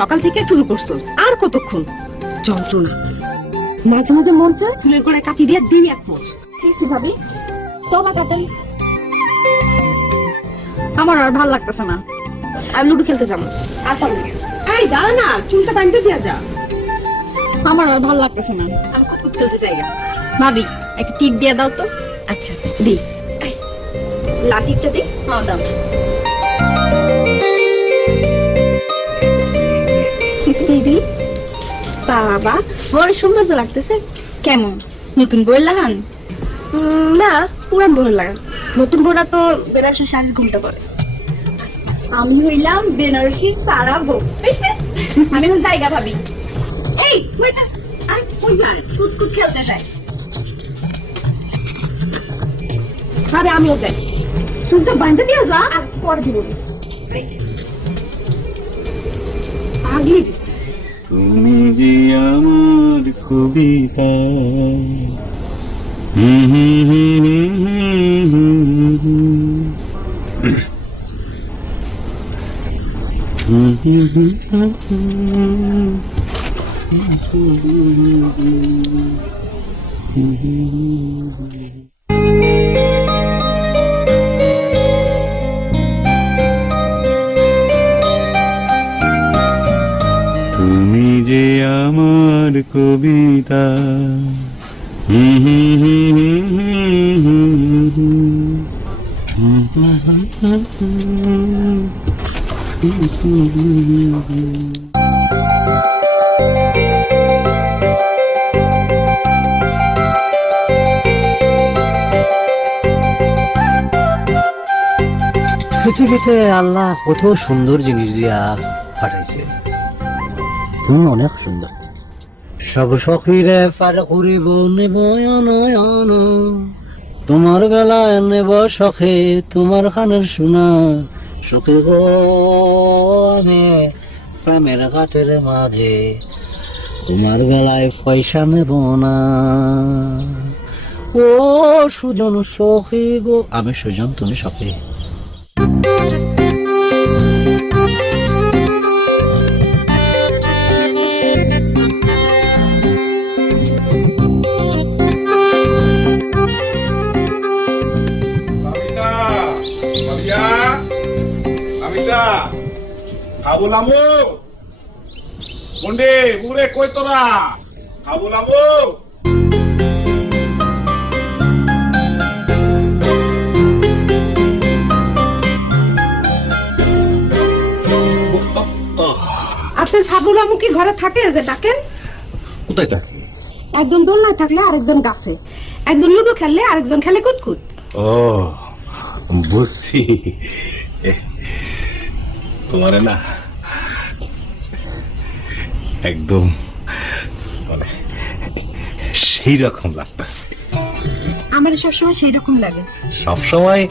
সকাল থেকে শুরু করছস, আর কতক্ষণ? যন্ত্রণা। মাঝে মাঝে মন চায় চুলের গোড়ায় কাঁচি দিয়ে দিই এক মোচ। ঠিক ভাবি, তবা কাটেন। আমার আর ভালো লাগতেছে না, আমি লুডো খেলতে যাবো। আর পারবো না। এই দাঁড়া না, চুলটা বাঁধতে দিয়া যা। আমার আর ভালো লাগতেছে না, আমি কুতকুত খেলতে চাই। ভাবি একটা টিপ দিয়ে দাও তো। আচ্ছা দি, লাঠিটা দি। হ্যাঁ দাও। দিদি বাবা বড় সুন্দর লাগতেছে। কেমন, নতুন বই লাগান? না, পুরান বই লাগান। নতুন বইটা তো বেনারসি শাড়ির ঘুমটা পড়ে। আমি হইলাম বেনারসি সারা বউ। আমি এখন জায়গা ভাবি। এই কই যা, আরে কই যা, কুতকুত খেলতে চাই। ভাবি আমিও যাই। চুলটা বাঁধতে দিয়া যা। আর পরে দিব। আগলি তুমি যে আমার কবিতা। তুমি যে আমার কবিতা। পৃথিবীতে আল্লাহ কত সুন্দর জিনিস দিয়া পাঠাইছে, তুমি অনেক সুন্দর। সব সখীরে পার করিব নেব নয়ন, তোমার বেলায় নেব সখে তোমার খানের সোনা। সখী গো আমি প্রেমের ঘাটের মাঝে, তোমার বেলায় পয়সা নেব না। ও সুজন সখী গো, আমি সুজন তুমি সখী। খাবুলামু মুন্ডে মুরে কই তোরা? খাবুলামু আপনার সাবুলামু কি ঘরে থাকে যে ডাকেন? কোথায় থাকে? একজন দোলনায় থাকলে আরেকজন গাছে, একজন লুডো খেললে আরেকজন খেলে কুতকুত। ও বুঝছি। তোমার না একদম মানে সেই রকম লাগতেছে। আমার সবসময় সেই রকম লাগে। সবসময়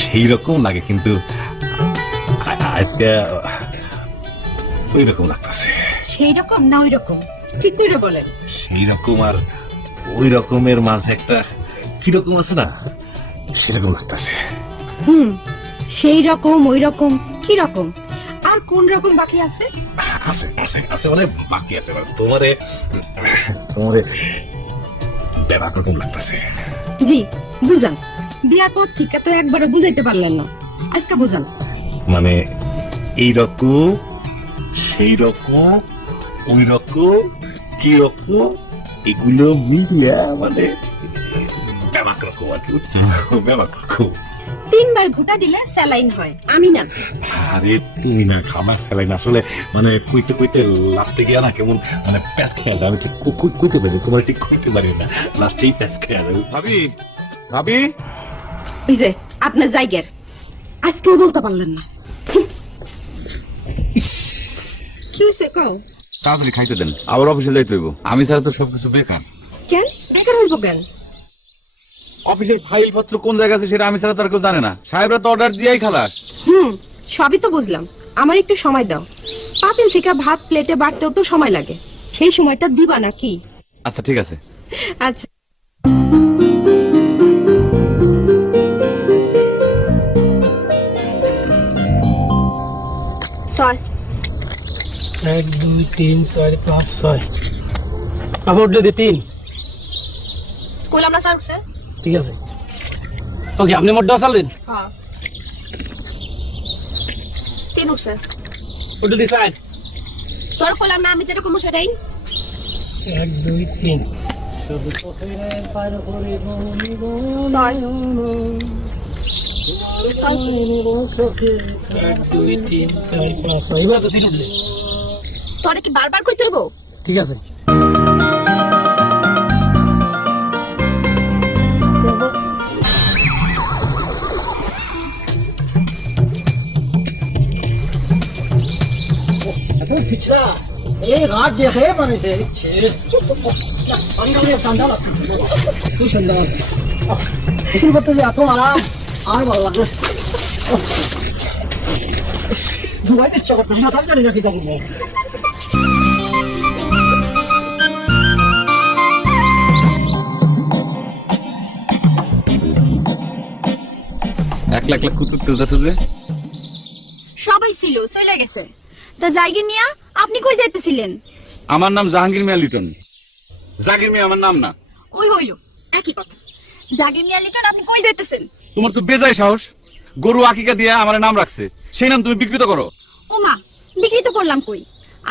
সেই রকম লাগে, কিন্তু আজকে ওই রকম লাগতেছে। সেই রকম না ওই রকম, ঠিক করে বলেন। সেই রকম আর ওই রকমের মাঝে একটা কিরকম আছে না, সেরকম লাগতেছে। সেই রকম ওই রকম কি রকম আর কোন রকম বাকি আছে? আছে আছে আছে মানে বাকি আছে, মানে তোমারে তোমারে ব্যাপার রকম লাগতেছে। জি বুঝান, বিয়ার পর থেকে তো একবারে বুঝাইতে পারলেন না, আজকে বুঝান। মানে এই রকম সেই রকম ওই রকম কি রকম এগুলো মিলিয়া মানে ব্যাপার রকম আর কি, বুঝছো? ব্যাপার রকম। 3 বার ঘুটা দিলে স্যালাইন হয়, আমি না। আরে তুমি না খাবার ফেলাই না, আসলে মানে কইতে কইতে লাস্টে গিয়া না কেমন মানে প্যাস খেয়ে যায়। আমি ঠিক কইতে পারি, তোমার ঠিক কইতে পারি না, লাস্টেই প্যাস খেয়ে যাবে। ভাবি ভাবি ওই যে আপনার জায়গার আজকেও বলতে পারলেন না। কি হয়েছে কও? তাড়াতাড়ি খাইতে দেন, আবার অফিসে যাইতে হইব। আমি ছাড়া তো সবকিছু বেকার। কেন বেকার হইব কেন? অফিসের ফাইল পত্র কোন জায়গা আছে সেটা আমি ছাড়া তার কেউ জানে না। সাহেবরা তো অর্ডার দিয়েই খালাস। সবই তো বুঝলাম, আমার একটু সময় দাও। পাতিল থেকে ভাত প্লেটে বাড়তেও তো সময় লাগে, সেই সময়টা দিবা নাকি? আচ্ছা ঠিক আছে। আচ্ছা 6 1 2 3 4 5 6 আবার যদি 3 কইলাম না 6 উঠছে ঠিক আছে ওকে আপনি মোট 10 আনলেন হ্যাঁ 3 উঠছে ওটা ডিসাইড তোর কইলাম না আমি যেটা কমু সেটাই 1 2 3 এবার তো 3 উঠলে তোরে কি বারবার কইতে হইব ঠিক আছে পিছলা এই ঘাট দেখে মানে সে পানি ঠান্ডা লাগছে খুব সুন্দর গোসল করতে যে এত আরাম আর ভালো লাগলো দুবাইতে ইচ্ছা করতেছি না তাই জানি না কি থাকবো এক লাখ লাখ কুতুব তুলতেছে যে সবাই ছিল চলে গেছে তা জায়গা নিয়া আপনি কই যাইতেছিলেন আমার নাম জাহাঙ্গীর মিয়া লিটন। জাগির মিয়া আমার নাম না। ওই হইলো একই কথা জায়গা নিয়া লিটন আপনি কই যাইতেছেন তোমার তো বেজায় সাহস, গরু আকিকা দিয়ে আমার নাম রাখছে, সেই নাম তুমি বিকৃত করো। ওমা বিক্রি তো করলাম কই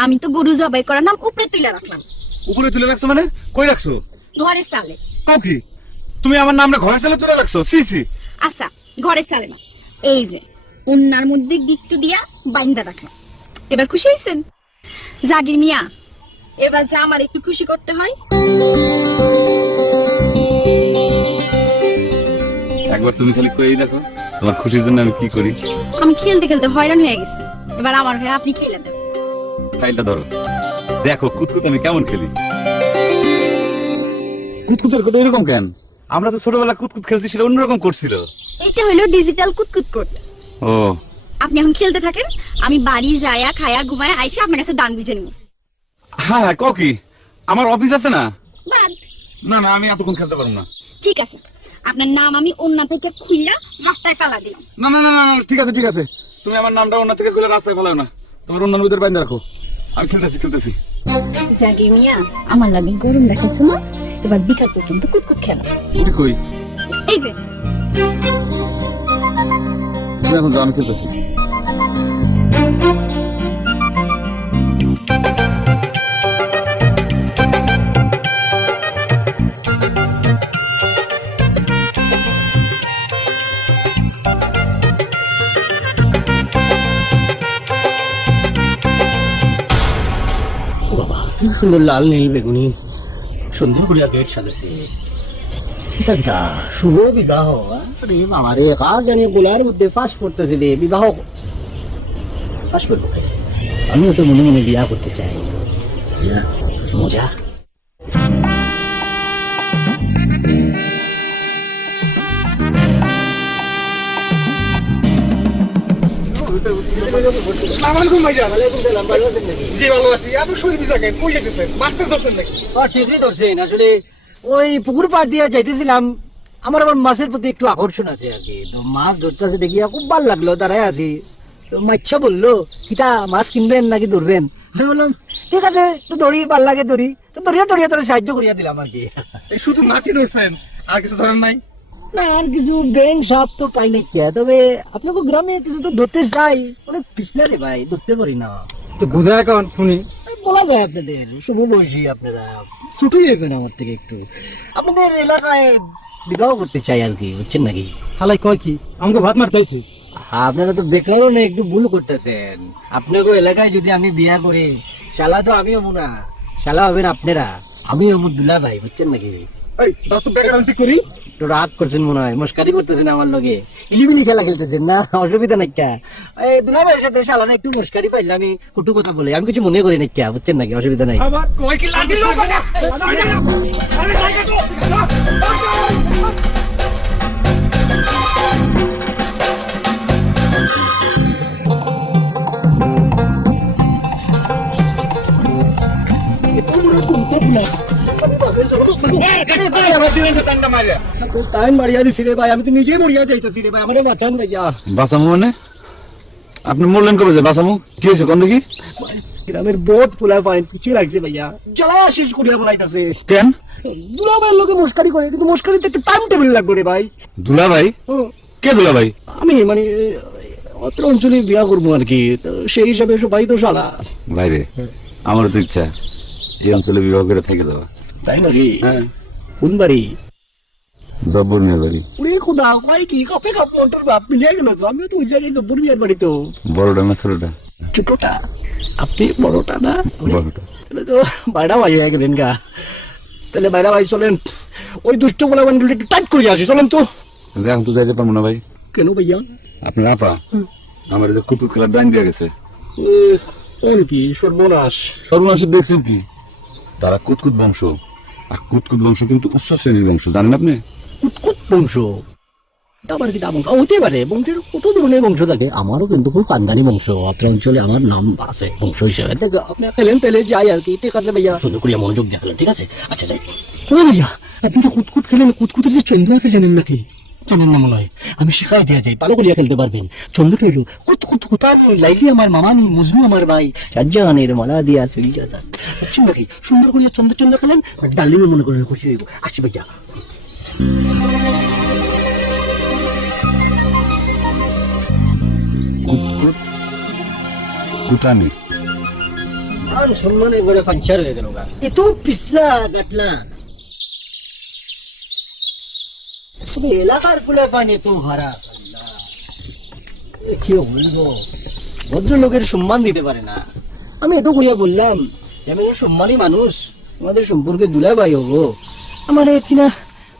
আমি তো গরু জবাই করার নাম উপরে তুলে রাখলাম উপরে তুলে রাখছো মানে কই রাখছো? ঘরের সালে কাউ কি তুমি আমার নামটা ঘরের সালে তুলে রাখছো? সি সি। আচ্ছা ঘরের সালে না এই যে অন্যার মধ্যে গিট্টু দিয়া বাইন্দা রাখলাম। এবার খুশি হয়েছেন জাগির মিয়া? এবার যে আমার একটু খুশি করতে হয়। একবার তুমি খালি কই দেখো তোমার খুশির জন্য আমি কি করি। আমি খেলতে খেলতে হয়রান হয়ে গেছি, এবার আমার হয়ে আপনি খেলে দেন। ফাইলটা ধরো, দেখো কুতকুত আমি কেমন খেলি। কুতকুতের কথা এরকম কেন? আমরা তো ছোটবেলা কুতকুত খেলছি, সেটা অন্যরকম করছিল। এইটা হলো ডিজিটাল কুতকুত কোট। ও আপনি এখন খেলতে থাকেন, আমি বাড়ি যায়া খায়া ঘুমায়া আইসা আপনার কাছে দান বুঝে নেব। হ্যাঁ হ্যাঁ কও কি? আমার অফিস আছে না? বাদ না না আমি এতক্ষণ খেলতে পারবো না। ঠিক আছে, আপনার নাম আমি অন্য থেকে খুইলা রাস্তায় ফেলা দিলাম। না না না না ঠিক আছে ঠিক আছে, তুমি আমার নামটা অন্য থেকে খুলে রাস্তায় ফেলাও না, তোমার অন্য ভিতরে বাইন্ধে রাখো, আমি খেলতেছি খেলতেছি। জাগির মিয়া আমার লাগে গরম দেখাচ্ছ না, এবার বিকাল পর্যন্ত কুতকুত খেলা। উঠি কই? এই যে তুমি এখন যাও, আমি খেলতেছি। সুন্দর লাল নীল বেগুনি সুন্দর করে গেট সাজাছে। এটা শুভ বিবাহ আরে বাবা রে কাজ জানি গোলার মধ্যে ফাঁস করতেছে রে বিবাহ ফাঁস করবো কেন? আমিও তো মনে মনে বিয়া করতে চাই না, মজা। ঠিকই ধরছেন, আসলে ওই পুকুর পাড় দিয়ে যাইতেছিলাম, আমার আবার মাছের প্রতি একটু আকর্ষণ আছে আর কি, তো মাছ ধরতেছে দেখিয়া খুব ভালো লাগলো, দাঁড়ায় আছি। তো মাইচ্ছা বললো কিতা মাছ কিনবেন নাকি ধরবেন? আমি বললাম ঠিক আছে তো ধরি, ভাল লাগে ধরি, তো ধরিয়া ধরিয়া তারা সাহায্য করিয়া দিলাম আর কি। শুধু মাছই ধরছেন, আর কিছু ধরেন নাই? না আর কিছু ব্যাং সাপ তো পাই নাই কে, তবে আপনাকে গ্রামে কিছু তো ধরতে চাই, অনেক পিছলা রে ভাই, ধরতে পারি না। তো বুঝা এখন শুনি বলা যায় আপনাদের শুভ বয়সী, আপনারা ছুটি হয়েছেন আমার থেকে একটু, আপনাদের এলাকায় বিবাহ করতে চাই আর কি, বুঝছেন নাকি? হালাই কয় কি আমাকে ভাত মারতে হয়েছে। আপনারা তো দেখলেও না একটু ভুল করতেছেন, আপনাকে এলাকায় যদি আমি বিয়া করি শালা তো আমি হবো না, শালা হবেন আপনারা, আমি হবো দুলা ভাই, বুঝছেন নাকি? এই দাও তো ব্যাগ আনতে করি। তো রাগ করছেন মনে হয়, মস্কারি করতেছেন আমার লগে, ইলিমিলি খেলা খেলতেছেন না, অসুবিধা নাই কা। এই দুলা ভাইয়ের সাথে শালা না একটু মস্কারি পাইলে আমি কটু কথা বলে, আমি কিছু মনে করি না কা, বুঝছেন নাকি? অসুবিধা নাই। আবার কয় কি লাগিল টাইম মারিয়া দিছি রে ভাই, আমি তো নিজেই মরিয়া যাইতেছি রে ভাই, আমারে বাঁচান ভাইয়া। বাঁচাবো মানে? আপনি মরলেন কবে যে বাসামু কি হয়েছে কোন দেখি গ্রামের বহুত ফুলা পানি পিছিয়ে লাগছে ভাইয়া জ্বালা শেষ করিয়া বলাইতাছে কেন দুলাভাইয়ের লোকে মস্কারি করে কিন্তু মস্কারিতে একটা টাইম টেবিল লাগবে রে ভাই দুলা ভাই কে দুলা ভাই আমি মানে অত্র অঞ্চলে বিয়া করবো আর কি তো সেই হিসাবে সবাই তো সারা ভাইরে আমারও তো ইচ্ছা এই অঞ্চলে বিবাহ করে থেকে যাওয়া তাই নাকি কোন বাড়ি জব্বর মিয়ার বাড়ি উড়ে খোদা কয় কি কাপে কাপ মন্টর বাপ মিলিয়ে গেল তো আমিও তো ওই জায়গায় জব্বর মিয়ার বাড়ি তো বড়টা না ছোটটা ছোটটা আপনি বড়টা না বড়টা তাহলে তো বাইরা ভাই হয়ে গেলেন গা তাহলে বাইরা ভাই চলেন ওই দুষ্ট বলা বান্ডুলটা একটু টাইট করে আসি চলেন তো কিন্তু এখন তো যাইতে পারবো না ভাই কেন ভাইয়া আপনার আপা আমার যে কুতুব খেলার ডাইন দিয়ে গেছে কি সর্বনাশ সর্বনাশ দেখছেন কি তারা কুতকুত বংশ আর কুতকুত বংশ কিন্তু উচ্চ শ্রেণীর বংশ জানেন আপনি কুতকুত বংশ আবার কি বংশ হতে পারে বংশের কত ধরনের বংশ থাকে আমারও কিন্তু খুব কান্দানি বংশ আপনার অঞ্চলে আমার নাম আছে বংশ হিসেবে আপনি খেলেন তেলে যাই আর কি ঠিক আছে ভাইয়া সুন্দর করিয়া মনোযোগ দিয়ে খেলেন ঠিক আছে আচ্ছা যাই ভাইয়া আপনি যে কুতকুত খেলেন কুতকুতের যে চন্দ্র আছে জানেন নাকি জানেন না মনে হয় আমি শিখাই দেওয়া যাই ভালো করিয়া খেলতে পারবেন চন্দ্র খেলো কুতকুত কুতার লাইলি আমার মামানি মজনু আমার ভাই শাহজাহানের মালা দিয়া চলিয়া যান বুঝছেন নাকি সুন্দর করিয়া চন্দ্র চন্দ্র খেলেন আর ডালিমে মনে করেন খুশি হইব আসি ভাইয়া কুতকুত কুতানি মান সম্মানে করে পাঞ্চার হয়ে গেল এত পিছলা গাটলা এলাকার ফুলে পানি তো হারা কি বলবো ভদ্রলোকের সম্মান দিতে পারে না আমি এত কইয়া বললাম আমি সম্মানী মানুষ আমাদের সম্পর্কে দুলা ভাই হবো আমার কিনা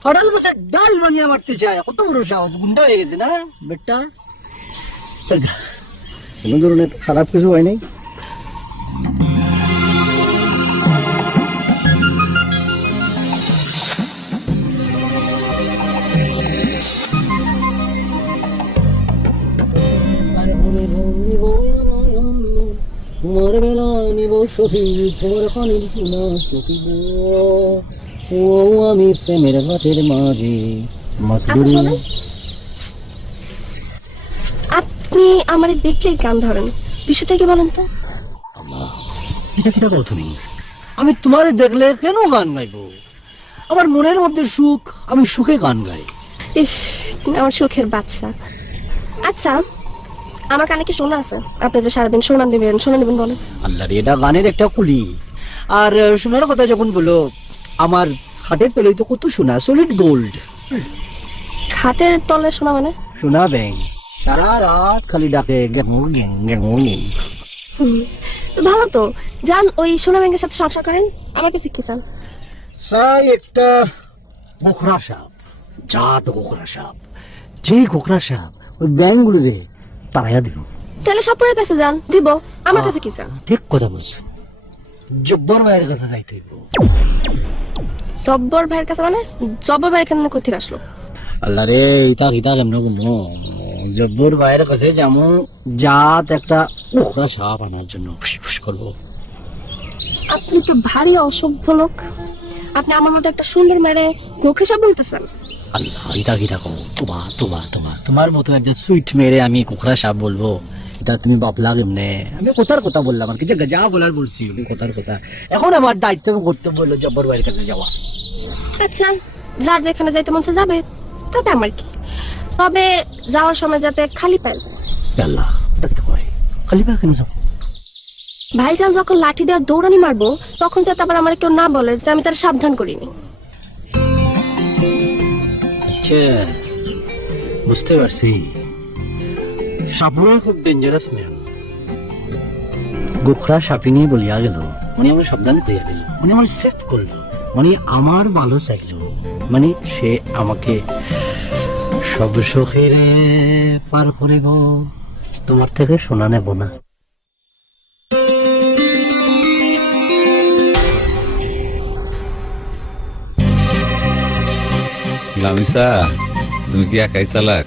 হঠাৎ কাছে ডাল বানিয়ে মারতে চায় কত বড় সাহস গুন্ডা হয়ে গেছে না বেটা কোনো ধরনের খারাপ কিছু হয় নাই তোমার বেলা নিব শহীদ তোমার খানির সোনা সখিব ও আমি প্রেমের ঘাটের মাঝে শোনেন, আপনি আমার দেখলেই গান ধরেন, বিষয়টা কি বলেন তো? এটা কিটা বল তুমি আমি তোমার দেখলে কেন গান গাইবো আমার মনের মধ্যে সুখ আমি সুখে গান গাই ইস, আমার সুখের বাচ্চা। আচ্ছা, আমার কানে কি শোনা আছে? আপনি যে সারাদিন শোনা দিবেন বলেন। আল্লাহ রে, এটা গানের একটা কুলি। আর শোনার কথা যখন বলো, আমার হাটের তলেই তো কত শোনা, সলিড গোল্ড। খাটের তলে শোনা মানে? শোনা ব্যাং সারা রাত খালি ডাকে গ্যাং গ্যাং গ্যাং গ্যাং। ভালো তো, যান ওই সোনা ব্যাংকের সাথে সংসার করেন, আমার কাছে কি চান? চাই একটা গোখরা সাপ, জাত গোখরা সাপ। যে গোখরা সাপ ওই ব্যাংগুলো রে তারাইয়া দিব। তাহলে সপরের কাছে যান, দিব। আমার কাছে কি চান? ঠিক কথা বলছো, জব্বর ভাইয়ের কাছে যাইতে হইব। জব্বর ভাইয়ের কাছে মানে? জব্বর ভাইয়ের কেন কোথেকে আসলো? আল্লাহ রে, ইতা ইতা কেমন কোনো জব্বর ভাইয়ের কাছে যেমন জাত একটা গোখরা সাপ আনার জন্য ফুস করবো। আপনি তো ভারী অসভ্য লোক। আপনি আমার মতো একটা সুন্দর মেরে গোখরা সাপ বলতেছেন? আল্লাহ, ইতা কিটা কম, তোমার মতো একজন সুইট মেরে আমি গোখরা সাপ বলবো? এটা তুমি ভাবলা কেমনে? আমি কথার কথা বললাম আর কি, যা বলার বলছি কথার কথা। এখন আমার দায়িত্ব কর্তব্য হলো জব্বর ভাইয়ের কাছে যাওয়া। আচ্ছা, যার যেখানে যাইতে মন চায় যাবে, তাতে আমার কি। তবে যাওয়ার সময় যাতে খালি পায় যায়। আল্লাহ, দেখতে কয় খালি পা কেন যাবো? ভাইজান যখন লাঠি দিয়ে দৌড়ানি মারবো, তখন যাতে আবার আমার কেউ না বলে যে আমি তার সাবধান করিনি। আচ্ছা, বুঝতে পারছি। সাপুরা খুব ডেঞ্জারাস ম্যান। গোখরা সাপিনী বলিয়া গেল, মানে আমার সাবধান করিয়া দিল, মানে আমার সেফ করলো, মানে আমার ভালো চাইলো, মানে সে আমাকে সব সুখের পার করিব, তোমার থেকে শোনা নেব না। লামিসা, তুমি কি একাই চালাক?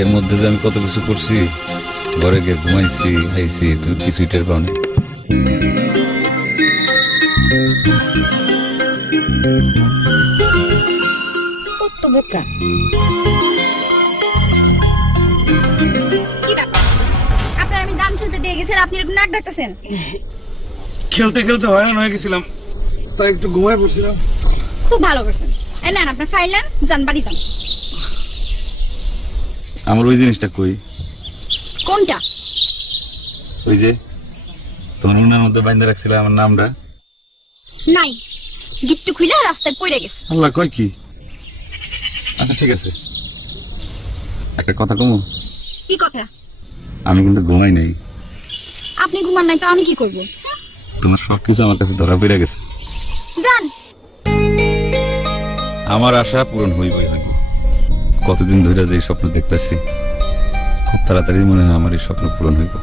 এর মধ্যে যে আমি কত কিছু করছি, ঘরে গিয়ে ঘুমাইছি, খাইছি, তুমি কিছুই টের পাও না। কত বোকা। কি ব্যাপার? আপনি এরকম নাক ডাকতেছেন? খেলতে খেলতে হয়রান হয়ে গেছিলাম, তাই একটু ঘুমায় পড়ছিলাম। খুব ভালো করছেন। এই নেন আপনার ফাইল নেন, যান বাড়ি যান। আমার ওই জিনিসটা কই? কোনটা? ওই যে তোমার উনার মধ্যে বাইন্ধে রাখছিল আমার নামটা। নাই, গিট্টু খুলে রাস্তায় পড়ে গেছে। আল্লাহ, কয় কি? আচ্ছা ঠিক আছে, একটা কথা কমু। কি কথা? আমি কিন্তু ঘুমাই নাই। আপনি ঘুমান নাই তো আমি কি করবো? তোমার সবকিছু আমার কাছে ধরা পড়ে গেছে। যান। আমার আশা পূরণ হইবই হইব। কতদিন ধরে যে স্বপ্ন দেখতেছি, খুব তাড়াতাড়ি মনে হয় আমার এই স্বপ্ন পূরণ হইব।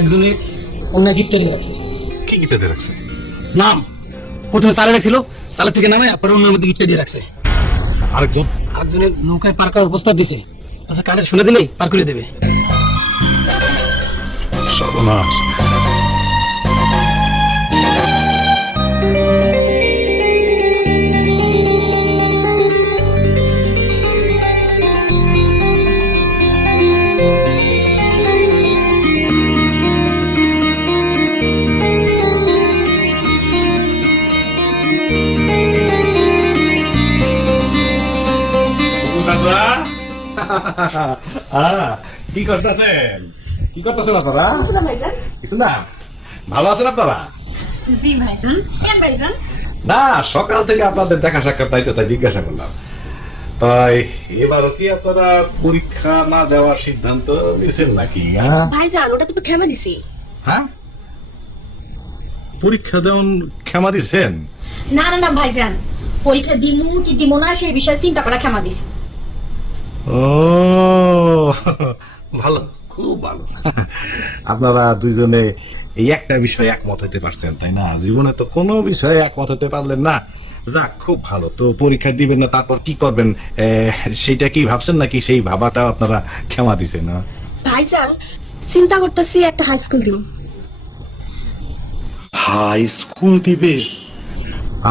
একজনে অন্য গিফট রাখছে। কি গিটাতে রাখছে? নাম প্রথমে চালে রাখছিল, চালের থেকে নামে পরে অন্যের মধ্যে গিফট দিয়ে রাখছে। আরেকজন? আরেকজনের নৌকায় পার করার প্রস্তাব দিছে। আচ্ছা কানে শুনে দিলেই পার করে দেবে। সর্বনাশ। কি করতেছেন? কি করতেছেন আপনারা? কিছু না। ভালো আছেন আপনারা? জি ভাইজান। কেন ভাইজান? না, সকাল থেকে আপনাদের দেখা সাক্ষাৎ নাই তো, তাই জিজ্ঞাসা করলাম। তাই এবারও কি আপনারা পরীক্ষা না দেওয়ার সিদ্ধান্ত নিয়েছেন নাকি? ভাইজান ওটা তো ক্ষমা দিছি। হ্যাঁ, পরীক্ষা দেওয়ার ক্ষমা দিচ্ছেন? না না না ভাইজান, পরীক্ষা দিমু কি দিমু না সেই বিষয়ে চিন্তা করা ক্ষমা দিস। ও ভালো, খুব ভালো। আপনারা দুইজনে এই একটা বিষয়ে একমত হতে পারছেন, তাই না? জীবনে তো কোনো বিষয়ে একমত হতে পারলেন না। যাক, খুব ভালো। তো পরীক্ষা দিবেন না, তারপর কি করবেন সেইটা কি ভাবছেন নাকি সেই ভাবাটা আপনারা ক্ষমা দিছেন? না ভাইজান চিন্তা করতেছি একটা হাই স্কুল দিব। হাই স্কুল দিবে?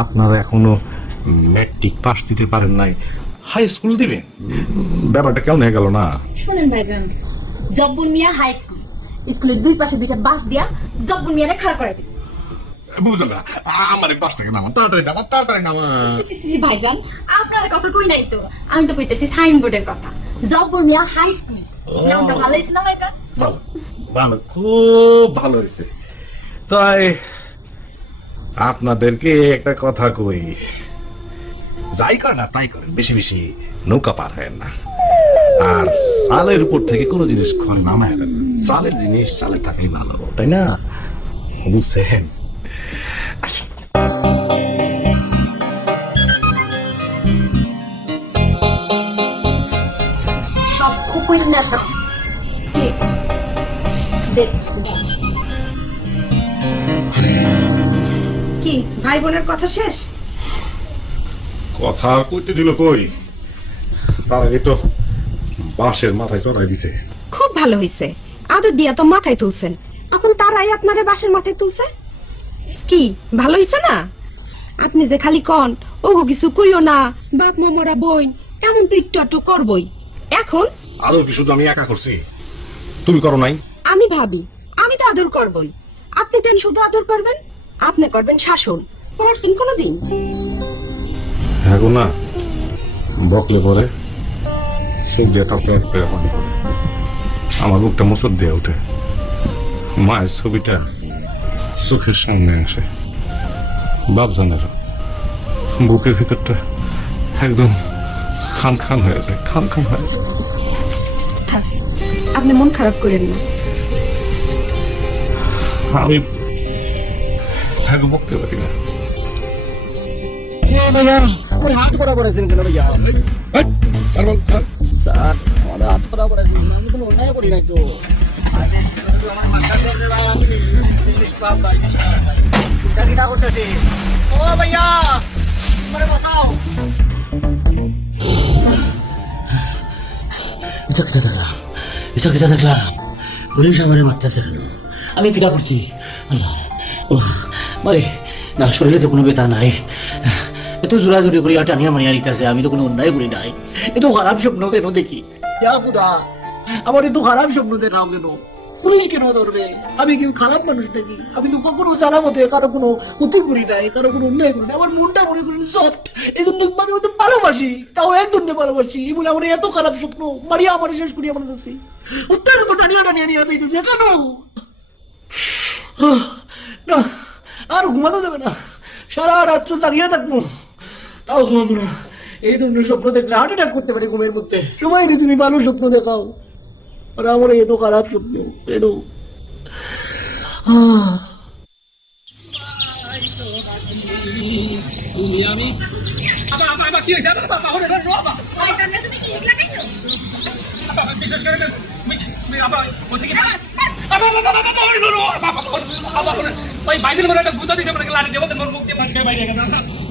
আপনারা এখনো ম্যাট্রিক পাস দিতে পারেন নাই, হাই স্কুল দিবে? ব্যাপারটা কেমন হয়ে গেল না? শুনেন ভাইজান, জব্বর মিয়া হাই স্কুল, স্কুলের দুই পাশে দুইটা বাস দিয়া জব্বর মিয়ারে খাড়া করে দিন। বুঝলেন না, আমার বাস থেকে নামা, তাড়াতাড়ি নামা, তাড়াতাড়ি নামা। ভাইজান আপনার কথা কই নাই তো, আমি তো কইতেছি সাইনবোর্ডের কথা। জব্বর মিয়া হাই স্কুল নামটা ভালো হয়েছে না ভাইজান? ভালো, ভালো, খুব ভালো হয়েছে। তাই আপনাদেরকে একটা কথা কই, যাই করে না তাই করেন, বেশি বেশি নৌকা পার হয় না, আর সালের উপর থেকে কোনো জিনিস ঘরে নামায় দেন না। সালের জিনিস সালে থাকলেই ভালো, তাই না? বুঝছেন? আসুন। সব খুব কইলেন না সব ঠিক কি ভাই বোনের কথা শেষ? কথা কইতে দিল কই, তার আগে তো বাঁশের মাথায় চড়াই দিছে। খুব ভালো হয়েছে, আদর দিয়া তো মাথায় তুলছেন, এখন তারাই আপনারে বাসের মাথায় তুলছে। কি ভালো হয়েছে না? আপনি যে খালি কন ওগো কিছু কইও না, বাপ মামরা বোন, এমন তো একটু একটু করবই। এখন আদর কি শুধু আমি একা করছি? তুমি করো নাই? আমি ভাবি আমি তো আদর করবই, আপনি কেন শুধু আদর করবেন? আপনি করবেন শাসন, করছেন কোনোদিন? হ্যাঁ গো না, বকলে পরে চোখ দিয়ে টপকে টপকে পানি পড়ে, আমার বুকটা মোচড় দিয়ে ওঠে, মায়ের ছবিটা চোখের সামনে আসে, বাপজানের বুকের ভিতরটা একদম খান খান হয়ে যায়, খান খান হয়ে যায়। থাক, আপনি মন খারাপ করেন না। আমি এখন বকতে পারি না। আমার হাত করা করেছেন কেন ভাইয়া? স্যার, আমার হাত করা করেছেন, আমি কোনো অন্যায় করি নাই তো। আমার মাথা ধরে ভাই, আমি ইংলিশ ক্লাব ভাই, কিটা করতেছি। ও ভাইয়া, আমারে বাঁচাও। এটা কিটা দেখলাম, এটা কিটা দেখলাম, পুলিশ আমারে মারতেছে কেন? আমি কিটা করছি? আল্লাহ, মারে না, শরীরে তো কোনো ব্যথা নাই, এত জোরাজুরি করি টানিয়া মারিয়া নিতেছে, আমি তো কোনো অন্যায় করি নাই। এত খারাপ স্বপ্ন কেন দেখি? আমার এত খারাপ স্বপ্ন দেখাও কেন? পুলিশ কেন ধরবে? আমি কি খারাপ মানুষ নাকি? আমি তো কখনো জানা মতে কারো কোনো ক্ষতি করি নাই, কারো কোনো অন্যায় করি নাই। আমার মনটা মনে করি সফট, এই জন্য মাঝে মধ্যে ভালোবাসি, তাও একজনকে ভালোবাসি। এই বলে আমার এত খারাপ স্বপ্ন মারিয়া আমার শেষ করি আমার কাছে উত্তর তো টানিয়া টানিয়া নিয়ে যাইতেছে কেন? না, আর ঘুমানো যাবে না, সারা রাত্র দাঁড়িয়ে থাকবো, তাও ঘুমাবো না। এই ধরনের স্বপ্ন দেখলে হার্ট অ্যাটাক করতে পারে ঘুমের মধ্যে। সময় নেই, তুমি ভালো স্বপ্ন দেখাও, আর আমার এত খারাপ স্বপ্ন কেন? তুমি আমি আবার আবার আবার কি হয়েছে? আবার বাবা হলে না বাবা বাবা বিশেষ করে তুমি আবার ওদিকে বাবা বাবা বাবা বাবা হলে বাবা বাবা হলে ওই বাইরের মনে একটা গুতা দিতে পারে লাড়ি দেবো তোর মুখ দিয়ে ফাঁস খেয়ে বাইরে গেছে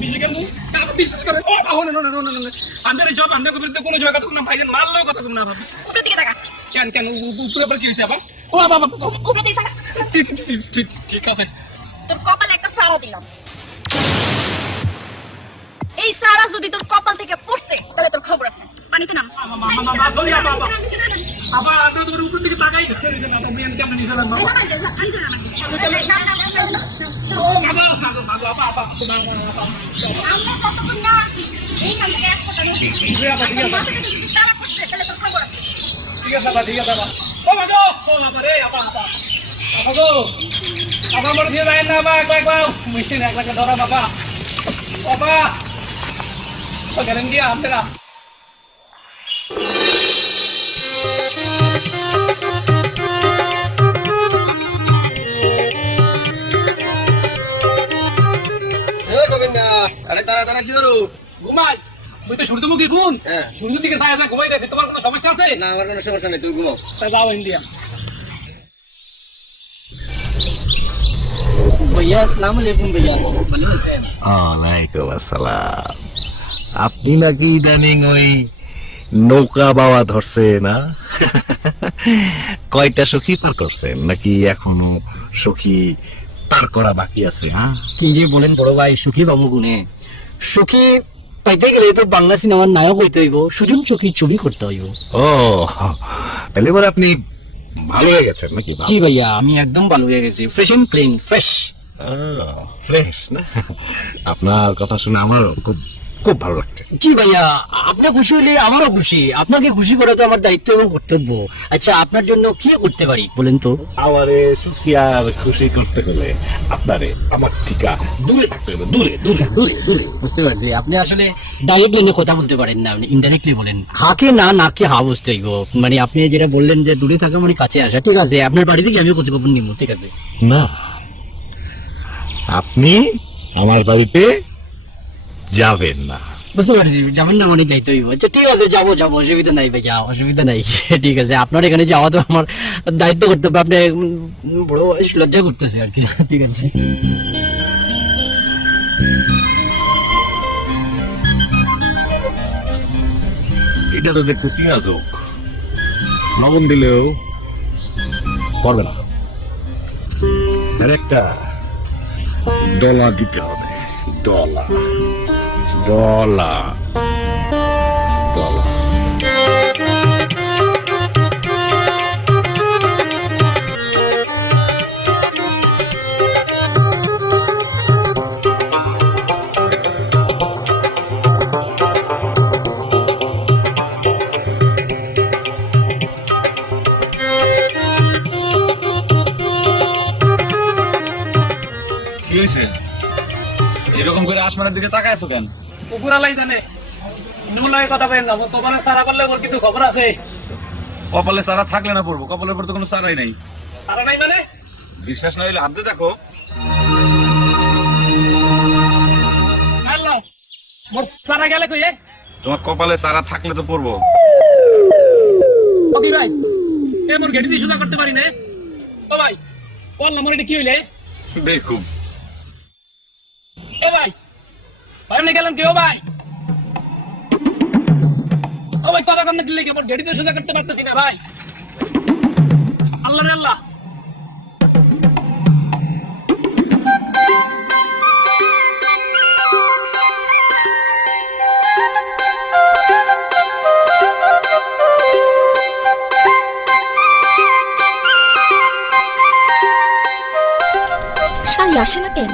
বিশেষ করে আপনি বিশেষ করে ও বাবা হলে না না না না আমাদের এই সব আমাদের বিরুদ্ধে কোনো জায়গা কথা না ভাইজান মারলেও কথা না ভাবি উপরে দিকে তাকা কেন কেন উপরে উপরে কি হয়েছে আবার ও বাবা উপরে দিকে তাকা ঠিক আছে তোর কপালে একটা সারা দিলাম, এই সারা যদি তোর কপাল থেকে পড়ছে তাহলে তোর খবর আছে। পানিতে নাম। Pagalan dia, ambil ঘুমাই তুই তো শুরু মুখে ঘুম শুরু দিকে সাহেব না ঘুমাই দেয় তোমার কোনো সমস্যা আছে না, আমার কোনো সমস্যা নেই, তুই ঘুমাও। তাই বাবা ইন্ডিয়া भैया अस्सलाम वालेकुम भैया, ভালো আছেন? ওয়ালাইকুম আসসালাম। আপনি নাকি ইদানিং ওই নৌকা বাওয়া ধরছে না? কয়টা সখী পার করছেন নাকি এখনো সখী পার করা বাকি আছে? হ্যাঁ, কি যে বলেন বড় ভাই, সুখী বাবু গুনে সুখী পাইতে গেলে তো বাংলা সিনেমার নায়ক হইতে হইব, সুজন সুখী ছবি করতে হইব। ও তাহলে এবার আপনি ভালো হয়ে গেছেন নাকি? জি ভাইয়া, আমি একদম ভালো হয়ে গেছি, fresh and clean, fresh. Fresh না? আপনার কথা শুনে আমার খুব খুব ভালো লাগছে। জি ভাইয়া, আপনি খুশি হলে আমারও খুশি, আপনাকে খুশি করা তো আমার দায়িত্ব এবং কর্তব্য। আচ্ছা, আপনার জন্য কি করতে পারি বলেন তো? আমারে সুখী আর খুশি করতে হলে আপনারে আমার ঠিকা দূরে থাকতে হবে, দূরে দূরে দূরে দূরে। বুঝতে পারছি, আপনি আসলে ডাইরেক্ট লাইনে কথা বলতে পারেন না, আপনি ইনডাইরেক্টলি বলেন। হাকে না নাকে হা বুঝতে হইব, মানে আপনি যেটা বললেন যে দূরে থাকা মানে কাছে আসা, ঠিক আছে, আপনার বাড়ি থেকে আমিও প্রতিপন্ন নিব, ঠিক আছে? না, আপনি আমার বাড়িতে যাবেন না। বুঝতে পারছি, যাবেন না মানে যাইতে হইব। আচ্ছা ঠিক আছে, যাবো যাবো, অসুবিধা নাই ভাইয়া, অসুবিধা নাই। ঠিক আছে, আপনার এখানে যাওয়া তো আমার দায়িত্ব করতে হবে, আপনি বড় লজ্জা করতেছে আর কি। ঠিক আছে, এটা তো দেখছি সিয়াজক, লবণ দিলেও পড়বে না, এর একটা ডলা দিতে হবে, ডলা ডলা ডলা। আসমানের দিকে তাকায় আছো কেন? পুকুর আলাই জানে নুলাই কথা বলেন না তোমার সারা বললে ওর কিন্তু খবর আছে কপালে চারা থাকলে না পড়বো, কপালের উপর তো কোনো চারাই নাই। সারা নাই মানে বিশ্বাস না হইলে হাত দিয়ে দেখো। আল্লাহ মোর সারা গেলে কই তোমার কপালে চারা থাকলে তো পড়বো। ওকে ভাই এ মোর গেটি দিয়ে সোজা করতে পারি না ও ভাই বললাম মোর এটা কি হইলে বেকুব। ও ভাই ভাই আপনি গেলেন কি ও ভাই কথা কান্না কি লেগে মোর গেটি দিয়ে সোজা করতে পারতেছি না ভাই আল্লাহ রে আল্লাহ শাড়ি আসে না কেন?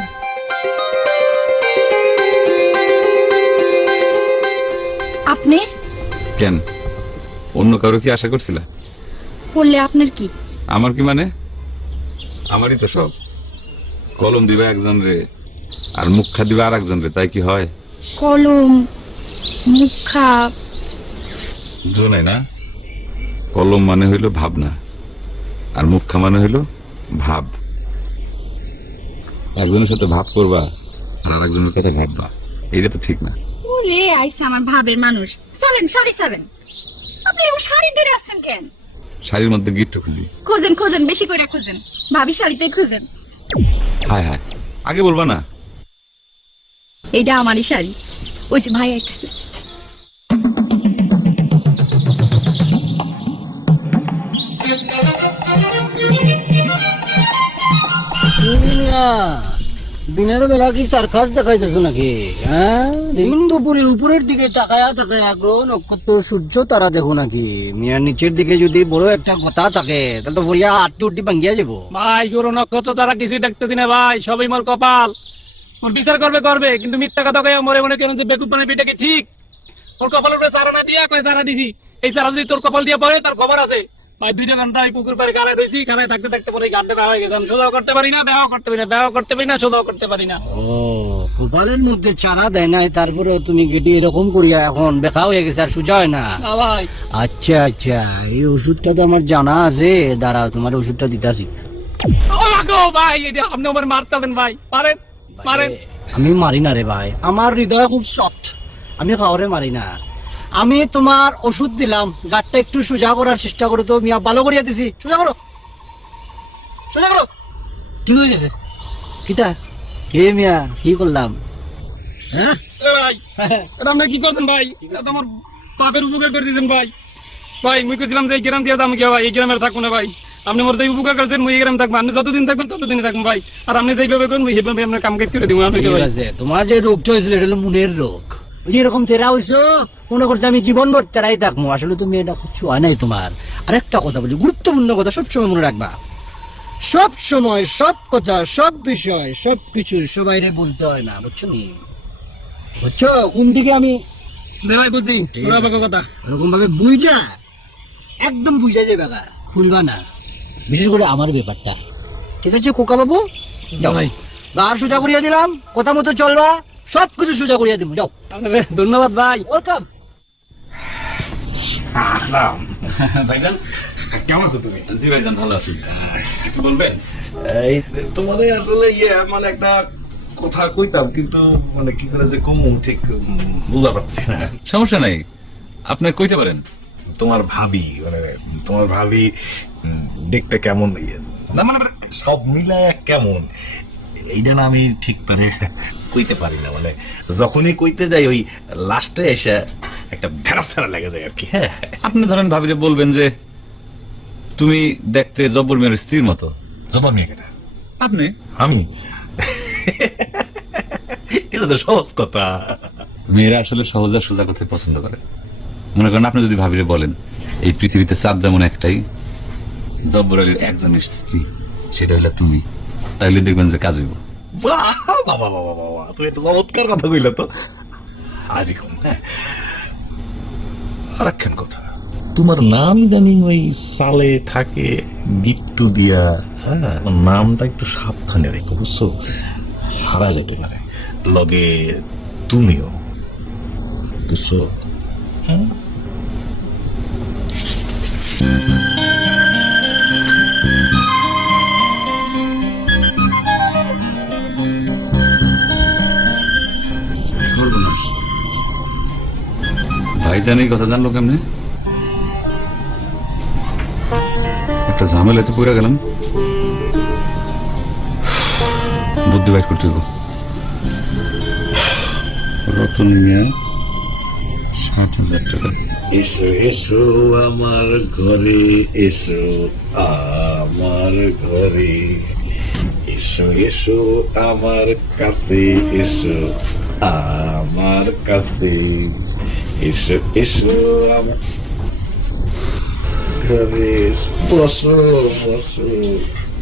আপনি কেন, অন্য কারো কি আশা করছিলা? বললে আপনার কি? আমার কি মানে? আমারই তো সব। কলম দিবা একজন রে আর মুখা দিবা আর একজন রে, তাই কি হয়? কলম মুখা জোনাই না, কলম মানে হইলো ভাবনা আর মুখা মানে হইলো ভাব। একজনের সাথে ভাব করবা আর আরেকজনের কথা ভাববা, এইটা তো ঠিক না। ওরে আইসা আমার ভাবের মানুষ। চলেন শাড়ি চাবেন। আপনি এরকম শাড়ি ধরে আসছেন কেন? শাড়ির মধ্যে গিট্টু খুঁজি। খোঁজেন খোঁজেন, বেশি করে খোঁজেন। ভাবি শাড়িতে খুঁজেন। হায় হায়, আগে বলবা না। এইটা আমারই শাড়ি। ওই যে ভাই আইতেছে। দিনের বেলা কি সার্কাস দেখাইতেছো নাকি? হ্যাঁ, দিন দুপুরে উপরের দিকে তাকায়া তাকায়া গ্রহ নক্ষত্র সূর্য তারা দেখো নাকি? মিয়ার নিচের দিকে যদি বড় একটা কথা থাকে তাহলে তো বলিয়া আটটি উঠটি ভাঙ্গিয়া যাবো। ভাই গুরু নক্ষত্র তারা কিছুই দেখতেছি না ভাই, সবই মোর কপাল। মোর বিচার করবে কিন্তু মিথ্যা কথা কয়ে মরে মনে কেন যে বেকুব মানে বিটা কি ঠিক? তোর কপালের উপরে চারা না দিয়া কয় চারা দিছি, এই চারা যদি তোর কপাল দিয়ে পড়ে তার খবর আছে। ভাই 2 ঘন্টা এই পুকুর পাড়ে গাড়ায় রয়েছি, গাড়ায় থাকতে থাকতে পরে গাড়তে বেড়া হয়ে গেছে। সোজাও করতে পারি না, বেহাও করতে পারি না, বেহাও করতে পারি না, সোজাও করতে পারি না। ও কপালের মধ্যে চারা দেয় নাই, তারপরে তুমি গেটি এরকম করিয়া এখন বেকা হয়ে গেছে আর সোজা হয় না। না ভাই আচ্ছা আচ্ছা, এই ওষুধটা তো আমার জানা আছে, দাঁড়াও তোমার ওষুধটা দিতাছি। ও মাগো ভাই, এটা আপনি আমার মারতেছেন ভাই, পারেন পারেন। আমি মারি না রে ভাই, আমার হৃদয় খুব সফট, আমি কাউরে মারি না। আমি তোমার ওষুধ দিলাম, গাটটা একটু সোজা করার চেষ্টা করো তো মিয়া, ভালো করিয়া দিছি। সোজা করো, সোজা করো, ঠিক হয়ে গেছে। কিতা কে মিয়া, কি করলাম? হ্যাঁ এ ভাই এটা আপনি কি করছেন ভাই? এটা তো আমার পাপের উপকার করে দিয়েছেন ভাই। ভাই মুই কইছিলাম যে এই গ্রাম দিয়ে যাম কি ভাই, এই গ্রামে থাকবো না ভাই। আপনি মোর যে উপকার করছেন মুই এই গ্রামে থাকবো, আপনি যতদিন থাকবেন ততদিন থাকবেন ভাই। আর আপনি যেভাবে করেন মুই সেভাবে আপনার কাম কাজ করে দিব। আপনি ঠিক আছে, তোমার যে রোগটা হয়েছিল এটা হলো মনের রোগ। এরকম তেরা হইছো, মনে করছে আমি জীবন ভর তেরাই থাকবো, আসলে তুমি এটা কিছু হয় নাই তোমার। আরেকটা কথা বলি, গুরুত্বপূর্ণ কথা সবসময় মনে রাখবা। সব সময় সব কথা সব বিষয় সব কিছু সবাইরে বলতে হয় না, বুঝছো নি? বুঝছো কোন দিকে আমি ভাই বুঝছি ওরা বাবা কথা। এরকম ভাবে বুঝা, একদম বুঝা যাবে না, খুলবা না, বিশেষ করে আমার ব্যাপারটা। ঠিক আছে কোকা বাবু, যাও ভাই গার সোজা করিয়া দিলাম, কথা মতো চলবা, সবকিছু সোজা করিয়া দিব, যাও। আপনাকে ধন্যবাদ ভাই। ওয়েলকাম। আসসালাম। ভাইজান কেমন আছো তুমি? জি ভাইজান, ভালো আছি। কিছু বলবেন? এই তোমাদের আসলে মানে একটা কথা কইতাম, কিন্তু মানে কি করে যে কম ঠিক বুঝতে পারছি না। সমস্যা নাই, আপনি কইতে পারেন। তোমার ভাবি দেখতে কেমন, না মানে সব মিলায় কেমন, এইটা না আমি ঠিক করে কইতে পারি না। মানে যখনই কইতে যাই ওই লাস্টে এসে একটা ভেড়াছাড়া লেগে যায় আর কি। হ্যাঁ, আপনি ধরেন ভাবিলে বলবেন যে তুমি দেখতে জব্বর মেয়ের স্ত্রীর মতো। জবাব নিয়ে কেটে আপনি আমি এটা তো সহজ কথা। মেয়েরা আসলে সহজ আর সোজা কথাই পছন্দ করে। মনে করেন আপনি যদি ভাবিলে বলেন এই পৃথিবীতে চাঁদ যেমন একটাই, জব্বর আলীর একজনের স্ত্রী, সেটা হইলে তুমি, তাইলে দেখবেন যে কাজ হইব। বাহ, বাবা বাবা বাবা, তুমি একটা চমৎকার কথা কইলে তো। আজই কম। হ্যাঁ, আর একখান কথা, তোমার নাম ইদানিং ওই সালে থাকে গিট্টু দিয়া। হ্যাঁ, নামটা একটু সাবধানে রেখো, বুঝছো? হারা যেতে পারে। লগে তুমিও, বুঝছো? সর্বনাশ, ভাইজান এই কথা জানলো কেমনে? একটা ঝামেলাতে পড়ে গেলাম, বুদ্ধি বাইর করতে হইব। রতন মিয়া 60,000 টাকা। এসো এসো আমার ঘরে, এসো আমার ঘরে, এসো এসো আমার কাছে, এসো আমার কাছে, এসো এসো আমার ঘরে, বসো বসো।